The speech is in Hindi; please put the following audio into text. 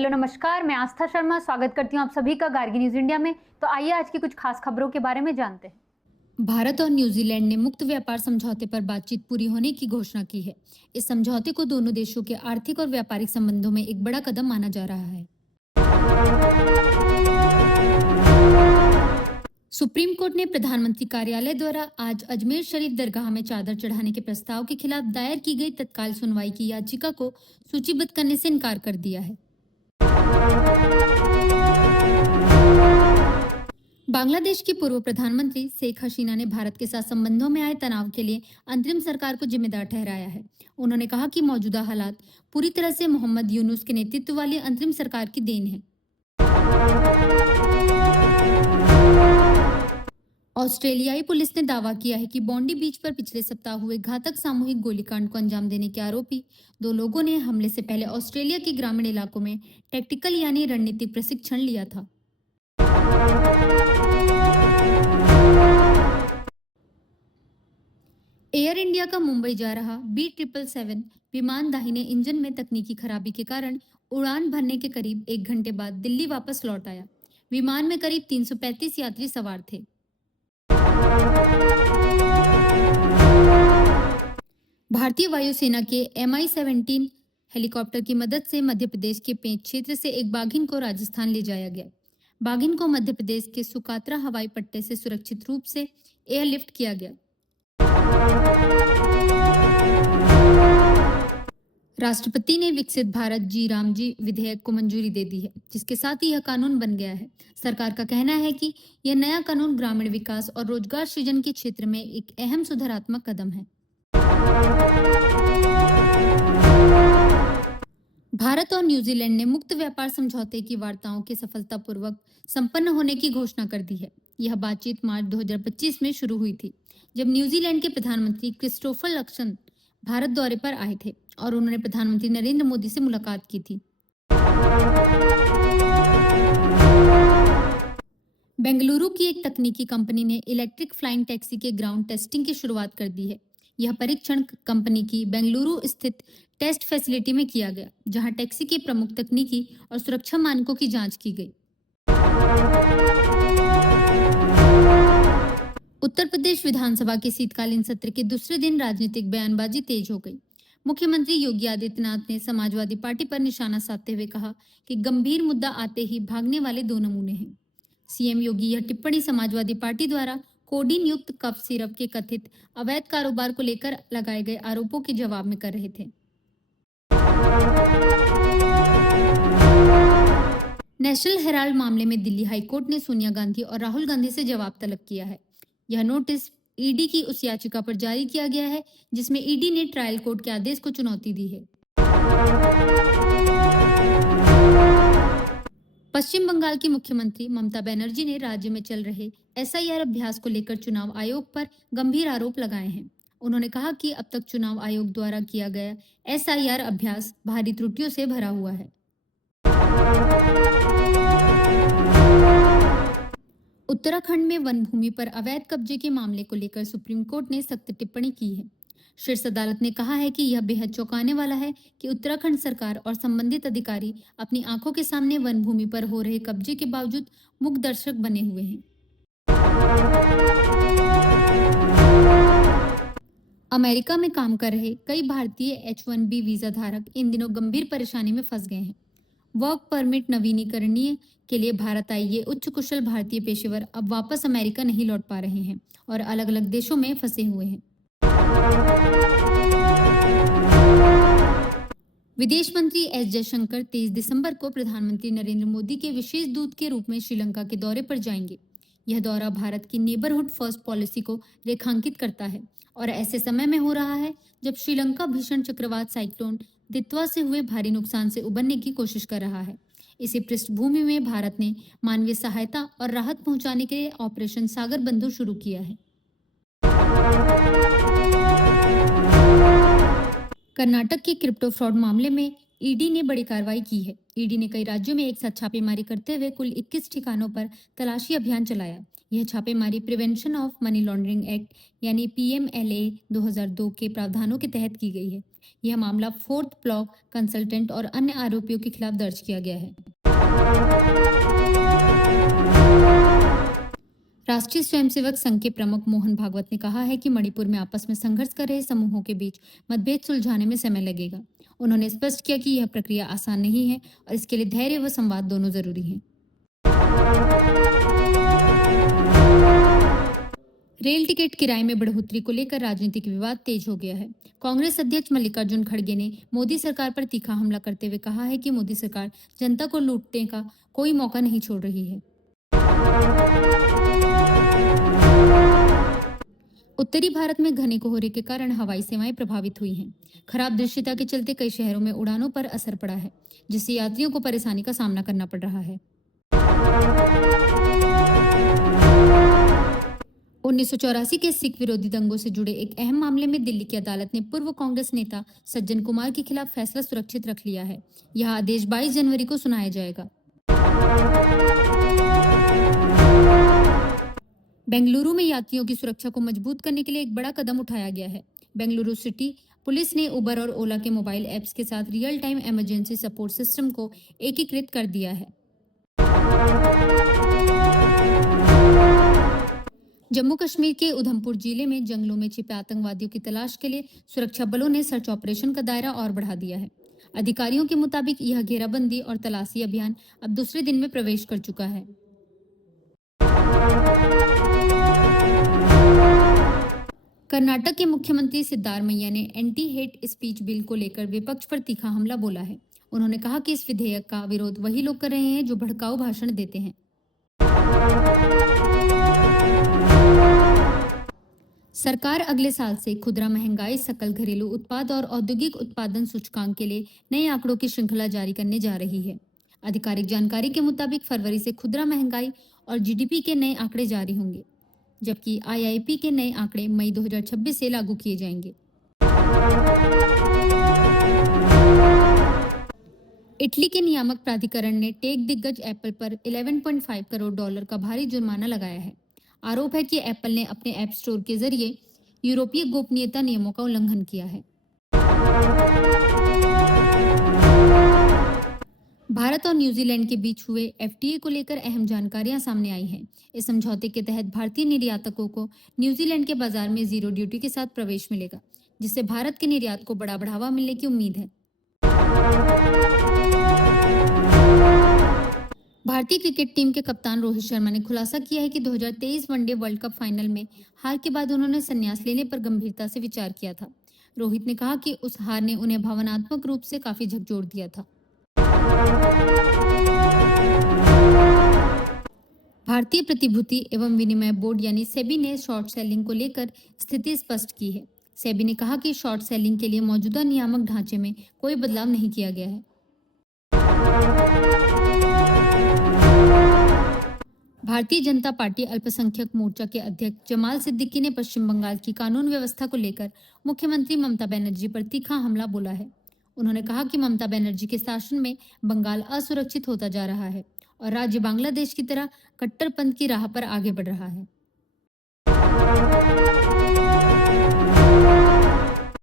हेलो नमस्कार, मैं आस्था शर्मा स्वागत करती हूँ आप सभी का गार्गी न्यूज इंडिया में। तो आइए आज की कुछ खास खबरों के बारे में जानते हैं। भारत और न्यूजीलैंड ने मुक्त व्यापार समझौते पर बातचीत पूरी होने की घोषणा की है। इस समझौते को दोनों देशों के आर्थिक और व्यापारिक संबंधों में एक बड़ा कदम माना जा रहा है। सुप्रीम कोर्ट ने प्रधानमंत्री कार्यालय द्वारा आज अजमेर शरीफ दरगाह में चादर चढ़ाने के प्रस्ताव के खिलाफ दायर की गई तत्काल सुनवाई की याचिका को सूचीबद्ध करने से इनकार कर दिया है। बांग्लादेश की पूर्व प्रधानमंत्री शेख हसीना ने भारत के साथ संबंधों में आए तनाव के लिए अंतरिम सरकार को जिम्मेदार ठहराया है। उन्होंने कहा कि मौजूदा हालात पूरी तरह से मोहम्मद यूनुस के नेतृत्व वाली अंतरिम सरकार की देन है। ऑस्ट्रेलियाई पुलिस ने दावा किया है कि बॉन्डी बीच पर पिछले सप्ताह हुए घातक सामूहिक गोलीकांड को अंजाम देने के आरोपी दो लोगों ने हमले से पहले ऑस्ट्रेलिया के ग्रामीण इलाकों में टैक्टिकल यानी रणनीतिक प्रशिक्षण लिया था। एयर इंडिया का मुंबई जा रहा B777 विमान दाहिने इंजन में तकनीकी खराबी के कारण उड़ान भरने के करीब 1 घंटे बाद दिल्ली वापस लौट आया। विमान में करीब 335 यात्री सवार थे। भारतीय वायुसेना के Mi-17 हेलीकॉप्टर की मदद से मध्य प्रदेश के पेंच क्षेत्र से एक बाघिन को राजस्थान ले जाया गया। बाघिन को मध्य प्रदेश के सुकात्रा हवाई पट्टे से सुरक्षित रूप से एयरलिफ्ट किया गया। राष्ट्रपति ने विकसित भारत जी राम जी विधेयक को मंजूरी दे दी है, जिसके साथ ही यह कानून बन गया है। सरकार का कहना है कि यह नया कानून ग्रामीण विकास और रोजगार सृजन के क्षेत्र में एक अहम सुधारात्मक कदम है। भारत और न्यूजीलैंड ने मुक्त व्यापार समझौते की वार्ताओं के सफलतापूर्वक संपन्न होने की घोषणा कर दी है। यह बातचीत मार्च 2025 में शुरू हुई थी, जब न्यूजीलैंड के प्रधानमंत्री क्रिस्टोफर लक्सन भारत दौरे पर आए थे और उन्होंने प्रधानमंत्री नरेंद्र मोदी से मुलाकात की थी। बेंगलुरु की एक तकनीकी कंपनी ने इलेक्ट्रिक फ्लाइंग टैक्सी के ग्राउंड टेस्टिंग की शुरुआत कर दी है। यह परीक्षण कंपनी की बेंगलुरु स्थित टेस्ट फैसिलिटी में किया गया, जहां टैक्सी के प्रमुख तकनीकी और सुरक्षा मानकों की जांच की गई। उत्तर प्रदेश विधानसभा के शीतकालीन सत्र के दूसरे दिन राजनीतिक बयानबाजी तेज हो गई। मुख्यमंत्री योगी आदित्यनाथ ने समाजवादी पार्टी पर निशाना साधते हुए कहा कि गंभीर मुद्दा आते ही भागने वाले दो नमूने हैं। सीएम योगी यह टिप्पणी समाजवादी पार्टी द्वारा कोडीन युक्त कफ सिरप के कथित अवैध कारोबार को लेकर लगाए गए आरोपों के जवाब में कर रहे थे। नेशनल हेराल्ड मामले में दिल्ली हाईकोर्ट ने सोनिया गांधी और राहुल गांधी से जवाब तलब किया है। यह नोटिस ईडी की उस याचिका पर जारी किया गया है जिसमें ईडी ने ट्रायल कोर्ट के आदेश को चुनौती दी है। पश्चिम बंगाल की मुख्यमंत्री ममता बनर्जी ने राज्य में चल रहे एसआईआर अभ्यास को लेकर चुनाव आयोग पर गंभीर आरोप लगाए हैं। उन्होंने कहा कि अब तक चुनाव आयोग द्वारा किया गया एसआईआर अभ्यास भारी त्रुटियों से भरा हुआ है। उत्तराखंड में वन भूमि पर अवैध कब्जे के मामले को लेकर सुप्रीम कोर्ट ने सख्त टिप्पणी की है। शीर्ष अदालत ने कहा है कि यह बेहद चौंकाने वाला है कि उत्तराखंड सरकार और संबंधित अधिकारी अपनी आंखों के सामने वन भूमि पर हो रहे कब्जे के बावजूद मूक दर्शक बने हुए हैं। अमेरिका में काम कर रहे कई भारतीय H-1B वीजा धारक इन दिनों गंभीर परेशानी में फंस गए हैं। वर्क परमिट नवीनीकरणीय के लिए भारत आए ये उच्च कुशल भारतीय पेशेवर अब वापस अमेरिका नहीं लौट पा रहे हैं और अलग अलग देशों में फंसे हुए हैं। विदेश मंत्री एस जयशंकर 23 दिसंबर को प्रधानमंत्री नरेंद्र मोदी के विशेष दूत के रूप में श्रीलंका के दौरे पर जाएंगे। यह दौरा भारत की नेबरहुड फर्स्ट पॉलिसी को रेखांकित करता है और ऐसे समय में हो रहा है जब श्रीलंका भीषण चक्रवात साइक्लोन दित्वा से हुए भारी नुकसान से उबरने की कोशिश कर रहा है। इसी पृष्ठभूमि में भारत ने मानवीय सहायता और राहत पहुंचाने के लिए ऑपरेशन सागर बंधु शुरू किया है। कर्नाटक के क्रिप्टो फ्रॉड मामले में ईडी ने बड़ी कार्रवाई की है। ईडी ने कई राज्यों में एक साथ छापेमारी करते हुए कुल 21 ठिकानों पर तलाशी अभियान चलाया। यह छापेमारी prevention of money laundering act यानी PMLA 2002 के प्रावधानों के तहत की गई है। यह मामला फोर्थ ब्लॉक कंसल्टेंट और अन्य आरोपियों के खिलाफ दर्ज किया गया है। राष्ट्रीय स्वयंसेवक संघ के प्रमुख मोहन भागवत ने कहा है कि मणिपुर में आपस में संघर्ष कर रहे समूहों के बीच मतभेद सुलझाने में समय लगेगा। उन्होंने स्पष्ट किया कि यह प्रक्रिया आसान नहीं है और इसके लिए धैर्य व संवाद दोनों जरूरी हैं। रेल टिकट किराए में बढ़ोतरी को लेकर राजनीतिक विवाद तेज हो गया है। कांग्रेस अध्यक्ष मल्लिकार्जुन खड़गे ने मोदी सरकार पर तीखा हमला करते हुए कहा है कि मोदी सरकार जनता को लूटने का कोई मौका नहीं छोड़ रही है। उत्तरी भारत में घने कोहरे के कारण हवाई सेवाएं प्रभावित हुई हैं। खराब दृश्यता के चलते कई शहरों में उड़ानों पर असर पड़ा है, जिससे यात्रियों को परेशानी का सामना करना पड़ रहा है। 1984 के सिख विरोधी दंगों से जुड़े एक अहम मामले में दिल्ली की अदालत ने पूर्व कांग्रेस नेता सज्जन कुमार के खिलाफ फैसला सुरक्षित रख लिया है। यह आदेश 22 जनवरी को सुनाया जाएगा। बेंगलुरु में यात्रियों की सुरक्षा को मजबूत करने के लिए एक बड़ा कदम उठाया गया है। बेंगलुरु सिटी पुलिस ने उबर और ओला के मोबाइल ऐप्स के साथ real time emergency support system को एकीकृत कर दिया है। जम्मू कश्मीर के उधमपुर जिले में जंगलों में छिपे आतंकवादियों की तलाश के लिए सुरक्षा बलों ने सर्च ऑपरेशन का दायरा और बढ़ा दिया है। अधिकारियों के मुताबिक यह घेराबंदी और तलाशी अभियान अब दूसरे दिन में प्रवेश कर चुका है। कर्नाटक के मुख्यमंत्री सिद्धारमैया ने एंटी हेट स्पीच बिल को लेकर विपक्ष पर तीखा हमला बोला है। उन्होंने कहा कि इस विधेयक का विरोध वही लोग कर रहे हैं जो भड़काऊ भाषण देते हैं। सरकार अगले साल से खुदरा महंगाई, सकल घरेलू उत्पाद और औद्योगिक उत्पादन सूचकांक के लिए नए आंकड़ों की श्रृंखला जारी करने जा रही है। आधिकारिक जानकारी के मुताबिक फरवरी से खुदरा महंगाई और जीडीपी के नए आंकड़े जारी होंगे, जबकि आईआईपी के नए आंकड़े मई 2026 से लागू किए जाएंगे। इटली के नियामक प्राधिकरण ने टेक दिग्गज एप्पल पर $11.5 करोड़ का भारी जुर्माना लगाया है। आरोप है कि एप्पल ने अपने ऐप स्टोर के जरिए यूरोपीय गोपनीयता नियमों का उल्लंघन किया है। भारत और न्यूजीलैंड के बीच हुए एफटीए को लेकर अहम जानकारियां सामने आई हैं। इस समझौते के तहत भारतीय निर्यातकों को न्यूजीलैंड के बाजार में जीरो ड्यूटी के साथ प्रवेश मिलेगा, जिससे भारत के निर्यात को बड़ा बढ़ावा मिलने की उम्मीद है। भारतीय क्रिकेट टीम के कप्तान रोहित शर्मा ने खुलासा किया है कि 2023 वनडे वर्ल्ड कप फाइनल में हार के बाद उन्होंने संन्यास लेने पर गंभीरता से विचार किया था। रोहित ने कहा कि उस हार ने उन्हें भावनात्मक रूप से काफी झकझोर दिया था। भारतीय प्रतिभूति एवं विनिमय बोर्ड यानी सेबी ने शॉर्ट सेलिंग को लेकर स्थिति स्पष्ट की है। सेबी ने कहा कि शॉर्ट सेलिंग के लिए मौजूदा नियामक ढांचे में कोई बदलाव नहीं किया गया है। भारतीय जनता पार्टी अल्पसंख्यक मोर्चा के अध्यक्ष जमाल सिद्दीकी ने पश्चिम बंगाल की कानून व्यवस्था को लेकर मुख्यमंत्री ममता बनर्जी पर तीखा हमला बोला है। उन्होंने कहा कि ममता बनर्जी के शासन में बंगाल असुरक्षित होता जा रहा है और राज्य बांग्लादेश की तरह कट्टरपंथ की राह पर आगे बढ़ रहा है।